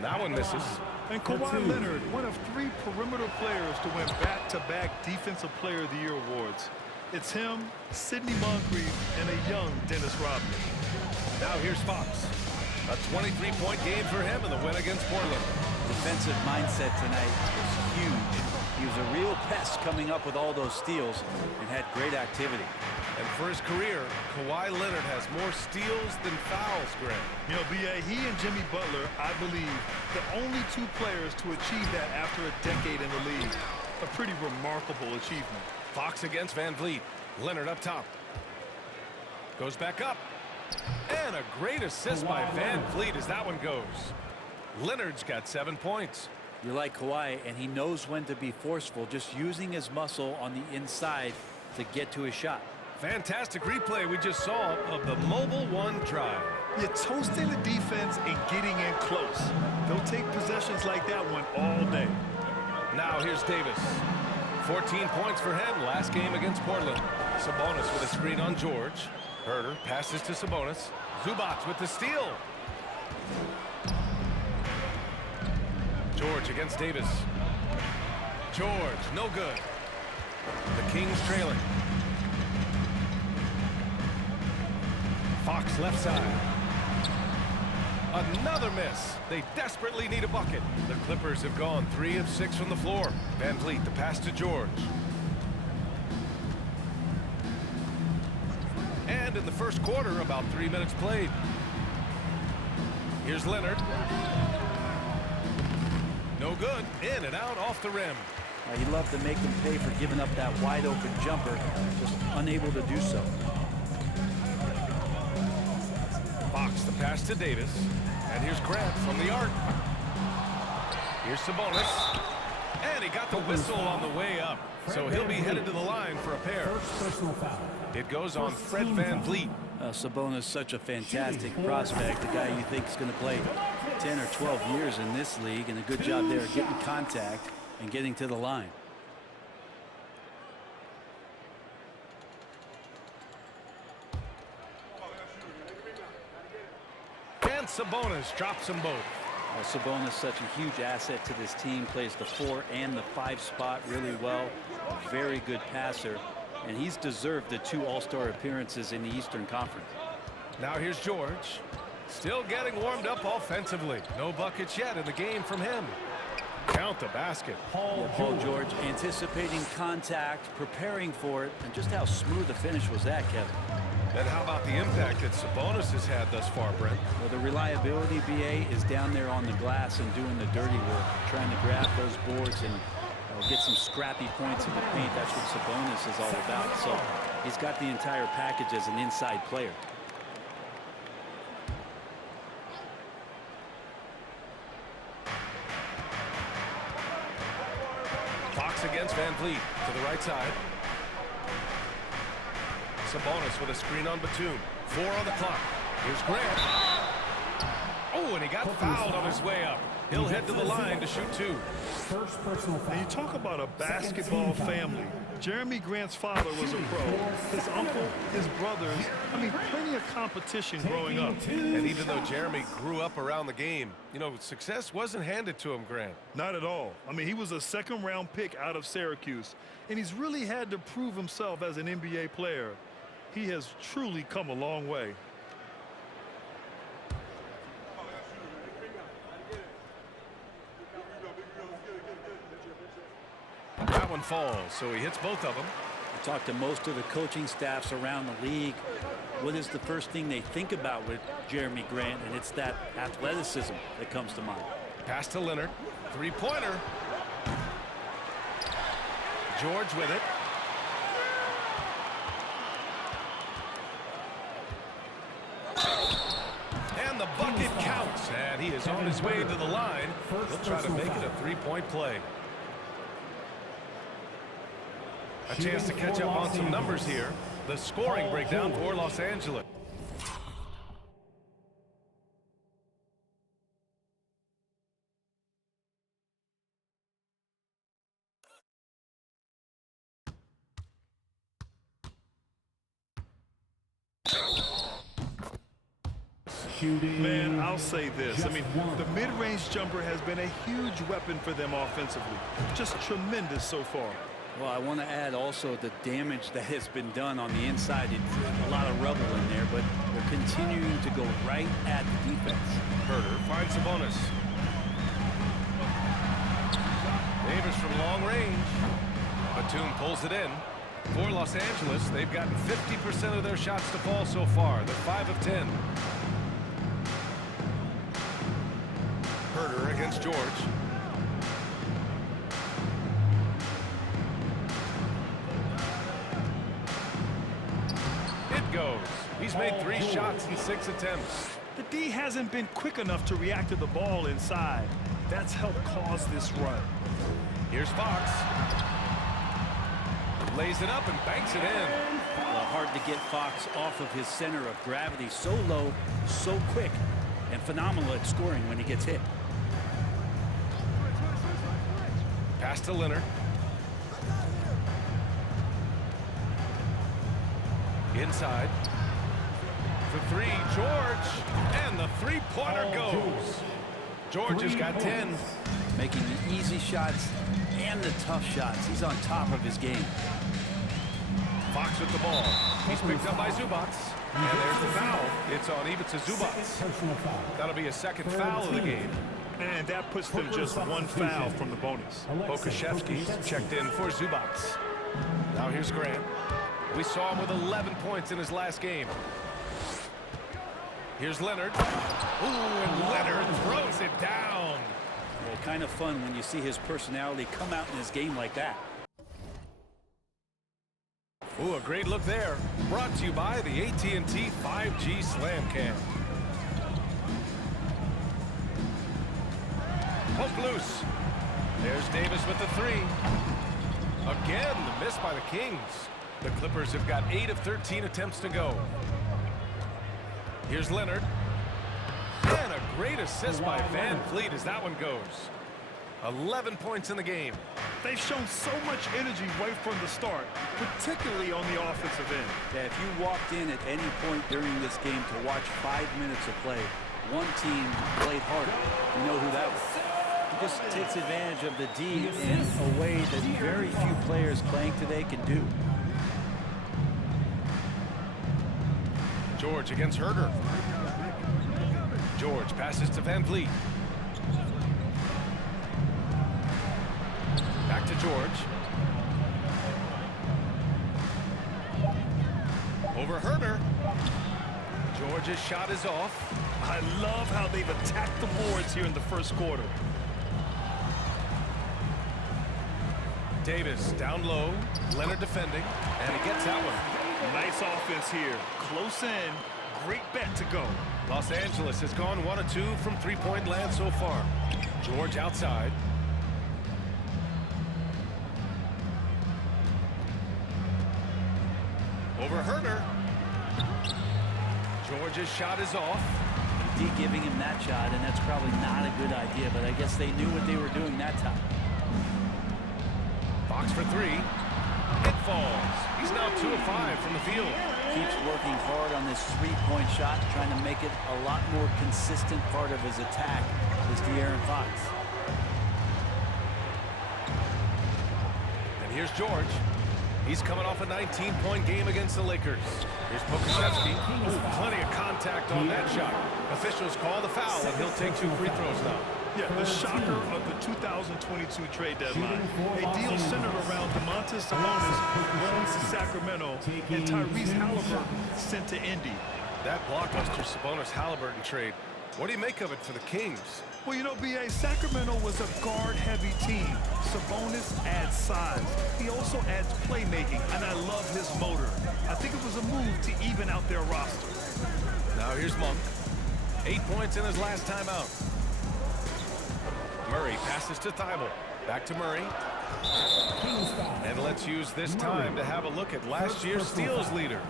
That one misses. And Kawhi Leonard, one of 3 perimeter players to win back-to-back Defensive Player of the Year awards. It's him, Sidney Moncrief, and a young Dennis Rodman. Now here's Fox. A 23-point game for him in the win against Portland. Defensive mindset tonight was huge. He was a real pest coming up with all those steals and had great activity. And for his career, Kawhi Leonard has more steals than fouls, Grant. You know, B.A., he and Jimmy Butler, I believe, the only 2 players to achieve that after a decade in the league. A pretty remarkable achievement. Fox against Van Vliet. Leonard up top. Goes back up. And a great assist by Van Vliet as that one goes. Leonard's got 7 points. You're like Kawhi, and he knows when to be forceful, just using his muscle on the inside to get to his shot. Fantastic replay we just saw of the Mobile One drive. You're toasting the defense and getting in close. They'll take possessions like that one all day. Now here's Davis. 14 points for him last game against Portland. Sabonis with a screen on George. Herter passes to Sabonis. Zubac with the steal. George against Davis. George, no good. The Kings trailing. Fox left side. Another miss. They desperately need a bucket. The Clippers have gone 3 of 6 from the floor. Van Vliet, the pass to George. And in the first quarter, about 3 minutes played. Here's Leonard. No good. In and out off the rim. He'd love to make them pay for giving up that wide open jumper, just unable to do so. Fox the pass to Davis. And here's Grant from the arc. Here's Sabonis. And he got the whistle on the way up. So he'll be headed to the line for a pair. It goes on Fred Van Vliet. Sabonis, such a fantastic prospect, a guy you think is going to play 10 or 12 years in this league, and a good job there getting contact and getting to the line. And Sabonis drops them both. Sabonis, such a huge asset to this team, plays the 4 and the 5 spot really well. A very good passer, and he's deserved the 2 All-Star appearances in the Eastern Conference. Now here's George. Still getting warmed up offensively. No buckets yet in the game from him. Count the basket. Paul George anticipating contact, preparing for it, and just how smooth the finish was that, Kevin. And how about the impact that Sabonis has had thus far, Brent? Well, the reliability, BA, is down there on the glass and doing the dirty work, trying to grab those boards and get some scrappy points in the paint. That's what Sabonis is all about. So he's got the entire package as an inside player. Fox against Van Vliet to the right side. Sabonis with a screen on Batum. 4 on the clock. Here's Grant. Oh, and he got fouled on his way up. He'll head to the line to shoot 2. First personal foul. And you talk about a basketball family. Jeremy Grant's father was a pro. His uncle, his brothers, I mean, plenty of competition growing up. And even though Jeremy grew up around the game, you know, success wasn't handed to him, Grant. Not at all. I mean, he was a 2nd-round pick out of Syracuse, and he's really had to prove himself as an NBA player. He has truly come a long way. That one falls, so he hits both of them. I talked to most of the coaching staffs around the league. What is the first thing they think about with Jeremy Grant? And it's that athleticism that comes to mind. Pass to Leonard. 3-pointer. George with it. And the bucket counts. And he is on his way to the line. He'll try to make it a 3-point play. A chance to catch up on some numbers here. The scoring breakdown for Los Angeles. Man, I'll say this. I mean, the mid-range jumper has been a huge weapon for them offensively. Just tremendous so far. Well, I want to add also the damage that has been done on the inside. It's a lot of rubble in there, but they're continuing to go right at the defense. Herder finds the bonus. Davis from long range. Batum pulls it in. For Los Angeles, they've gotten 50% of their shots to fall so far. They're 5 of 10. Herder against George. It goes. He's made 3 shots in 6 attempts. The D hasn't been quick enough to react to the ball inside. That's helped cause this run. Here's Fox. Lays it up and banks it in. Well, hard to get Fox off of his center of gravity. So low, so quick, and phenomenal at scoring when he gets hit. Pass to Leonard. Inside. The 3, George. And the 3-pointer goes. George has got 10. Making the easy shots and the tough shots. He's on top of his game. Fox with the ball. He's picked up by Zubac. And there's the foul. It's on Ivica Zubac. That'll be a second foul of the game. And that puts them just 1 foul from the bonus. Pokusevski's checked in for Zubac. Now here's Grant. We saw him with 11 points in his last game. Here's Leonard. Ooh, and Leonard throws it down. Well, kind of fun when you see his personality come out in his game like that. Ooh, a great look there. Brought to you by the AT&T 5G Slam Cam. Poke loose. There's Davis with the 3. Again, the miss by the Kings. The Clippers have got 8 of 13 attempts to go. Here's Leonard. And a great assist by Van Fleet as that one goes. 11 points in the game. They've shown so much energy right from the start, particularly on the offensive end. Yeah, if you walked in at any point during this game to watch 5 minutes of play, one team played harder. You know who that was. He just takes advantage of the D in a way that very few players playing today can do. George against Herder. George passes to Van Vliet. Back to George. Over Herder. George's shot is off. I love how they've attacked the boards here in the first quarter. Davis down low. Leonard defending. And he gets that one. Nice offense here. Close in. Great bet to go. Los Angeles has gone 1 of 2 from 3-point land so far. George outside. Over Herder. George's shot is off. D giving him that shot, and that's probably not a good idea, but I guess they knew what they were doing that time. Fox for 3. It falls. He's now 2 of 5 from the field. Keeps working hard on this 3-point shot, trying to make it a lot more consistent part of his attack is De'Aaron Fox. And here's George. He's coming off a 19-point game against the Lakers. Here's Pokusevski. Ooh, plenty of contact on that shot. Officials call the foul, and he'll take 2 free throws now. Yeah, the shocker of the 2022 trade deadline. A deal centered around Domantas Sabonis going to Sacramento and Tyrese Halliburton sent to Indy. That blockbuster Sabonis-Halliburton trade. What do you make of it for the Kings? Well, you know, B.A., Sacramento was a guard-heavy team. Sabonis adds size. He also adds playmaking, and I love his motor. I think it was a move to even out their roster. Now here's Monk. 8 points in his last time out. Murray passes to Thibault. Back to Murray. And let's use this time to have a look at last year's steals leaders.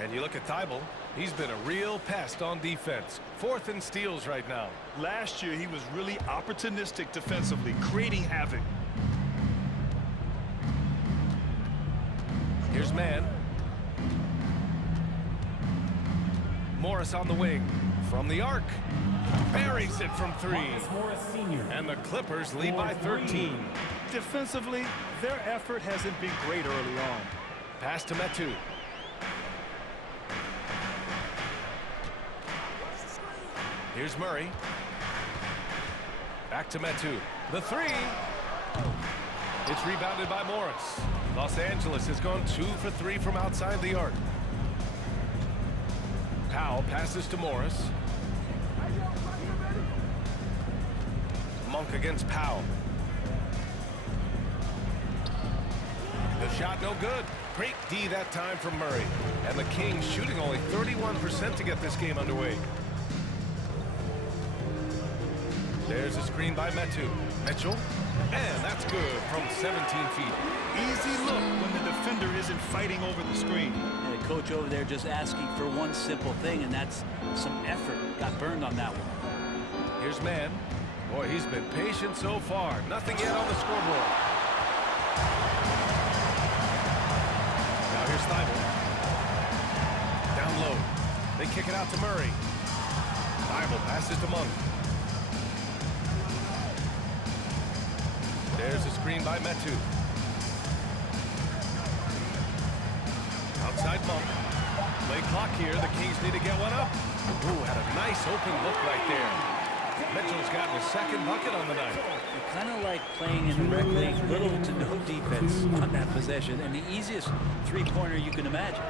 And you look at Thibault, he's been a real pest on defense. 4th in steals right now. Last year, he was really opportunistic defensively, creating havoc. Here's Mann. Morris on the wing. from the arc. Buries it from 3. And the Clippers lead by 13. Defensively, their effort hasn't been great early on. Pass to Metu. Here's Murray. Back to Metu. The 3. It's rebounded by Morris. Los Angeles has gone 2 for 3 from outside the arc. Powell passes to Morris. Monk against Powell. The shot no good. Great D that time from Murray. And the Kings shooting only 31% to get this game underway. There's a screen by Metu. Mitchell. And that's good from 17 feet. Easy look when the defender isn't fighting over the screen. And the coach over there just asking for one simple thing, and that's some effort. Got burned on that one. Here's Mann. Boy, he's been patient so far. Nothing yet on the scoreboard. Now here's Thybulle. Down low. They kick it out to Murray. Thybulle passes to Monk. There's a screen by Metu. Outside Monk. Play clock here. The Kings need to get one up. Ooh, had a nice open look right there. Mitchell's gotten his second bucket on the night. Kind of like playing in the rec league, little to no defense on that possession, and the easiest three-pointer you can imagine.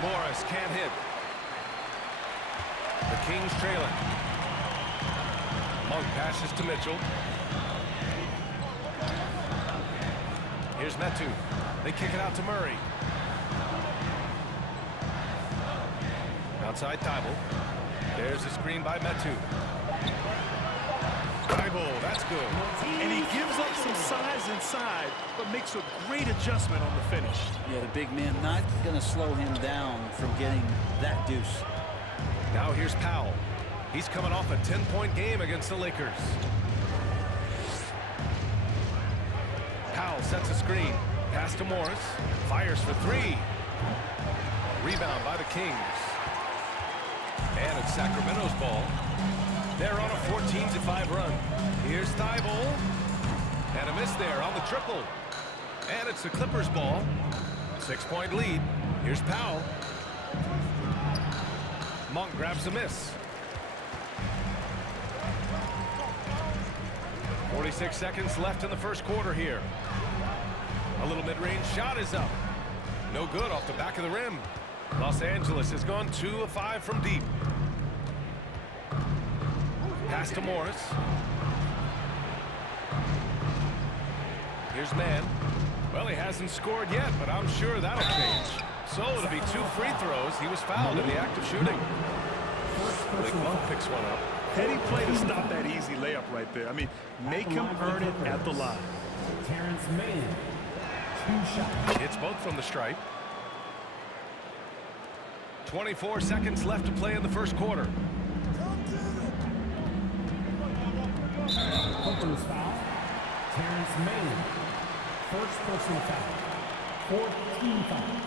Morris can't hit. The Kings trailing. Monk passes to Mitchell. Here's Metu. They kick it out to Murray. Outside Thybulle. There's a screen by Metu. Thybulle, that's good. And he gives up some size inside, but makes a great adjustment on the finish. Yeah, the big man not going to slow him down from getting that deuce. Now here's Powell. He's coming off a 10-point game against the Lakers. Powell sets a screen. Pass to Morris. Fires for 3. Rebound by the Kings. And it's Sacramento's ball. They're on a 14-5 run. Here's Thybulle. And a miss there on the triple. And it's the Clippers' ball. 6-point lead. Here's Powell. Monk grabs a miss. 46 seconds left in the first quarter here. A little mid-range shot is up. No good off the back of the rim. Los Angeles has gone 2 of 5 from deep. Pass to Morris. Here's Mann. Well, he hasn't scored yet, but I'm sure that'll change. So it'll be 2 free throws. He was fouled in the act of shooting. Blake Monk picks one up. Heady play to stop that easy layup right there. I mean, make him earn it at the line. Terrence Mann, 2 shots. It's both from the stripe. 24 seconds left to play in the first quarter. Clippers foul. Terrence Mann, first person foul. 4th team foul.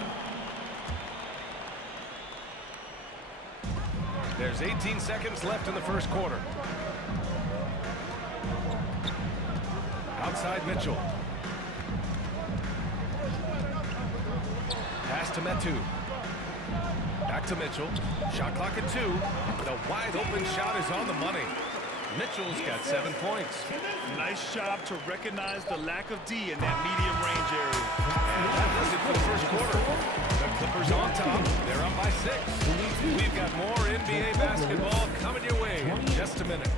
There's 18 seconds left in the first quarter. Outside Mitchell. Pass to Metu. Back to Mitchell. Shot clock at 2. The wide open shot is on the money. Mitchell's got 7 points. Nice job to recognize the lack of D in that medium range area. And that does it for the first quarter. The Clippers on top. They're up by 6. We've got more NBA basketball coming your way in just a minute.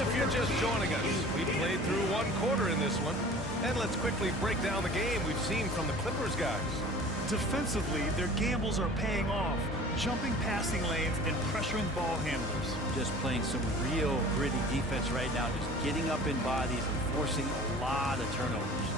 If you're just joining us, we played through 1 quarter in this one. And let's quickly break down the game we've seen from the Clippers guys. Defensively, their gambles are paying off, jumping passing lanes and pressuring ball handlers. Just playing some real gritty defense right now, just getting up in bodies and forcing a lot of turnovers.